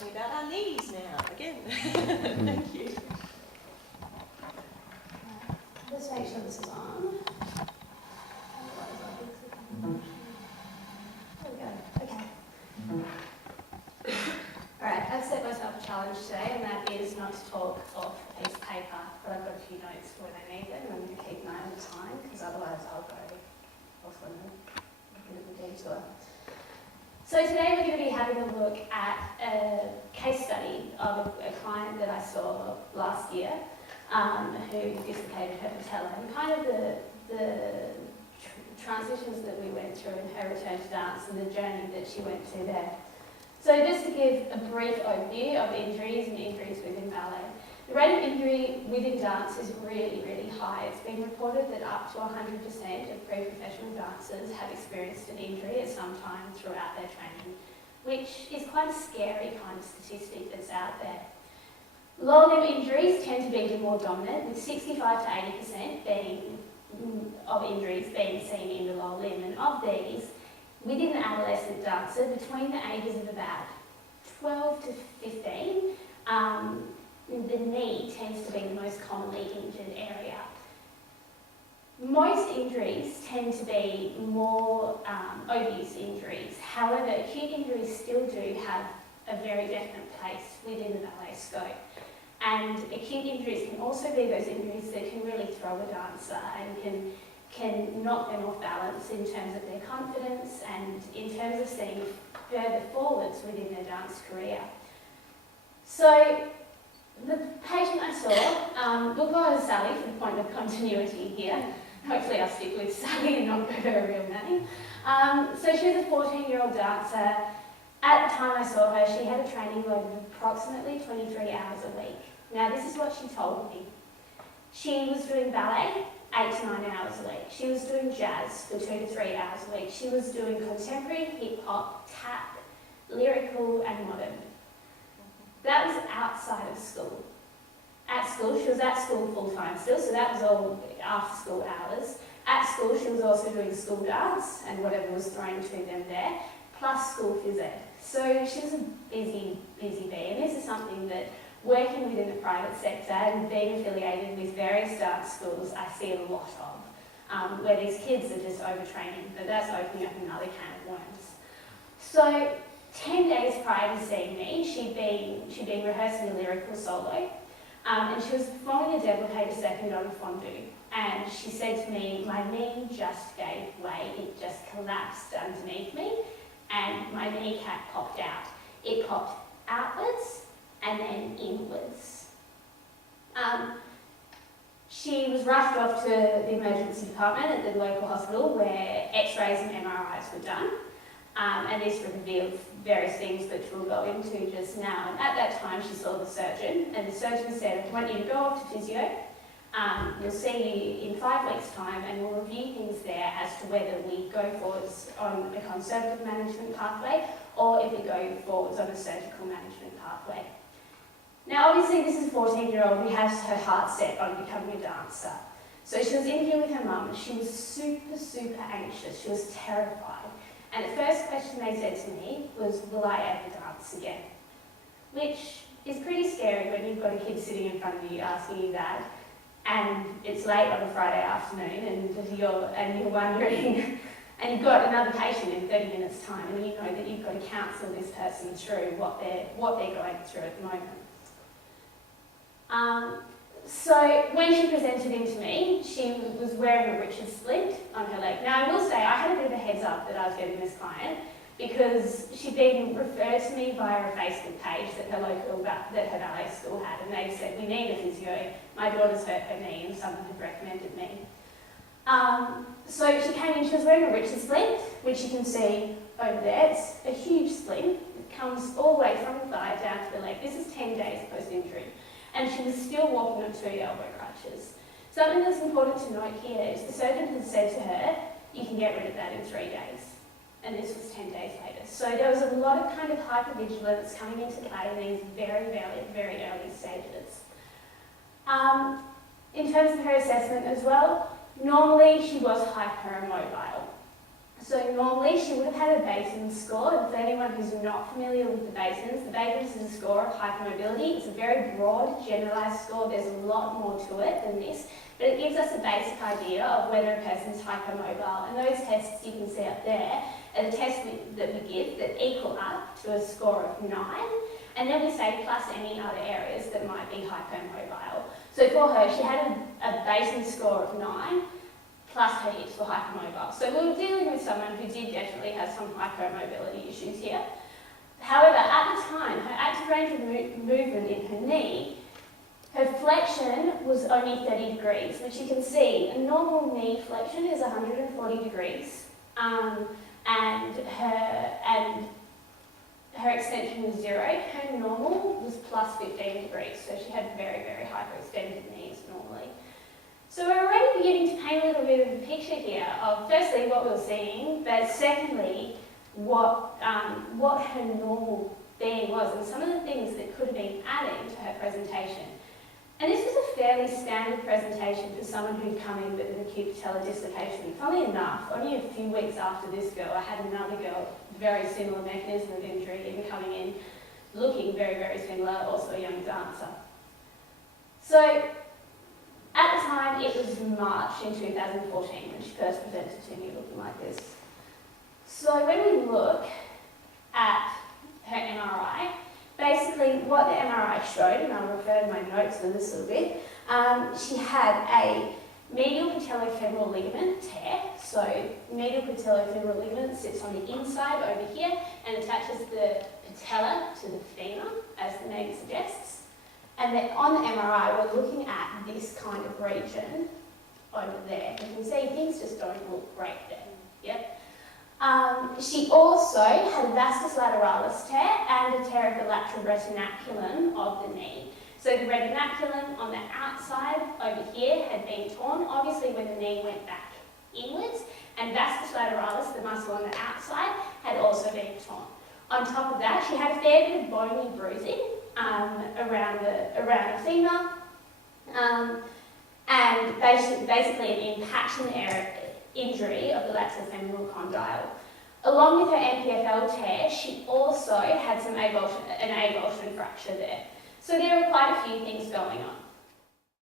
talking about our knees now, again. Thank you. Let's make sure this is on. There we go. Okay. Alright, I've set myself a challenge today, and that is not to talk off a piece of paper, but I've got a few notes for when I need them, and I'm going to keep an eye on the time, because otherwise I'll go off on a bit of a detour. So today we're going to be having a look at a case study of a client that I saw last year who dislocated her patella, and kind of the transitions that we went through in her return to dance and the journey that she went through there. So just to give a brief overview of injuries and injuries within ballet. The rate of injury within dance is really, really high. It's been reported that up to 100% of pre-professional dancers have experienced an injury at some time throughout their training, which is quite a scary kind of statistic that's out there. Lower limb injuries tend to be the more dominant, with 65 to 80% of injuries being seen in the lower limb, and of these, within the adolescent dancer, between the ages of about 12 to 15, the knee tends to be the most commonly injured area. Most injuries tend to be more overuse injuries. However, acute injuries still do have a very definite place within the ballet scope. And acute injuries can also be those injuries that can really throw a dancer and can knock them off balance in terms of their confidence and in terms of seeing further forwards within their dance career. So the patient I saw, we'll call her Sally for the point of continuity here. Hopefully I'll stick with Sally and not go to her real name. So she was a 14-year-old dancer. At the time I saw her, she had a training load of approximately 23 hours a week. Now this is what she told me. She was doing ballet 8 to 9 hours a week. She was doing jazz for 2 to 3 hours a week. She was doing contemporary, hip-hop, tap, lyrical and modern. That was outside of school. At school, she was at school full-time still, so that was all after-school hours. At school, she was also doing school dance and whatever was thrown to them there, plus school phys ed. So she was a busy, busy bee, and this is something that working within the private sector and being affiliated with various dance schools, I see a lot of, where these kids are just overtraining, but that's opening up another can of worms. So 10 days prior to seeing me, she'd been rehearsing a lyrical solo, and she was performing a développé second on a fondue. And she said to me, my knee just gave way, it just collapsed underneath me, and my kneecap popped out. It popped outwards and then inwards. She was rushed off to the emergency department at the local hospital where x-rays and MRIs were done. And this revealed various things which we'll go into just now. And at that time she saw the surgeon, and the surgeon said, I want you to go off to physio. We'll see you in 5 weeks' time, and we'll review things there as to whether we go forwards on a conservative management pathway or if we go forwards on a surgical management pathway. Now obviously this is a 14-year-old who has her heart set on becoming a dancer. So she was in here with her mum, and she was super, super anxious. She was terrified. And the first question they said to me was, will I ever dance again? Which is pretty scary when you've got a kid sitting in front of you asking you that, and it's late on a Friday afternoon, and you're wondering, and you've got another patient in 30 minutes' time, and you know that you've got to counsel this person through what they're going through at the moment. So when she presented him to me, she was wearing a Richard splint on her leg. Now I will say I had a bit of a heads up that I was getting this client because she'd been referred to me via a Facebook page that her ballet school had, and they said, we need a physio, my daughter's hurt her knee and someone had recommended me. So she came in, she was wearing a Richard splint, which you can see over there. It's a huge splint. It comes all the way from the thigh down to the leg. This is 10 days post-injury. And she was still walking on 2 elbow crutches. Something that's important to note here is the surgeon had said to her, you can get rid of that in 3 days. And this was 10 days later. So there was a lot of kind of hypervigilance coming into play in these very, very, very early stages. In terms of her assessment as well, normally she was hyperimobile. So normally she would have had a Basin score, and for anyone who's not familiar with the Basins is a score of hypermobility. It's a very broad, generalised score. There's a lot more to it than this, but it gives us a basic idea of whether a person's hypermobile. And those tests you can see up there are the tests that we give that equal up to a score of 9, and then we say plus any other areas that might be hypermobile. So for her, she had a Basin score of 9, plus her hips were hypermobile. So we were dealing with someone who did definitely have some hypermobility issues here. However, at the time, her active range of movement in her knee, her flexion was only 30 degrees, which you can see, a normal knee flexion is 140 degrees, and her extension was 0. Her normal was plus 15 degrees, so she had very, very hyperextended knees normally. So we're already beginning to paint a little bit of a picture here of firstly what we were seeing, but secondly what her normal being was and some of the things that could have been adding to her presentation. And this was a fairly standard presentation for someone who'd come in with an acute patellar dislocation. Funnily enough, only a few weeks after this girl, I had another girl, very similar mechanism of injury, even coming in looking very, very similar, also a young dancer. So at the time, it was March in 2014 when she first presented to me looking like this. So when we look at her MRI, basically what the MRI showed, and I'll refer to my notes in this a little bit, she had a medial patellofemoral ligament tear. So medial patellofemoral ligament sits on the inside over here and attaches the patella to the femur, as the name suggests. And then on the MRI, we're looking at this kind of region over there. You can see things just don't look great there. Yep. She also had a vastus lateralis tear and a tear of the lateral retinaculum of the knee. So the retinaculum on the outside over here had been torn, obviously when the knee went back inwards, and vastus lateralis, the muscle on the outside, had also been torn. On top of that, she had a fair bit of bony bruising around the femur, and basically an impaction injury of the lateral femoral condyle. Along with her MPFL tear, she also had an avulsion fracture there. So there were quite a few things going on.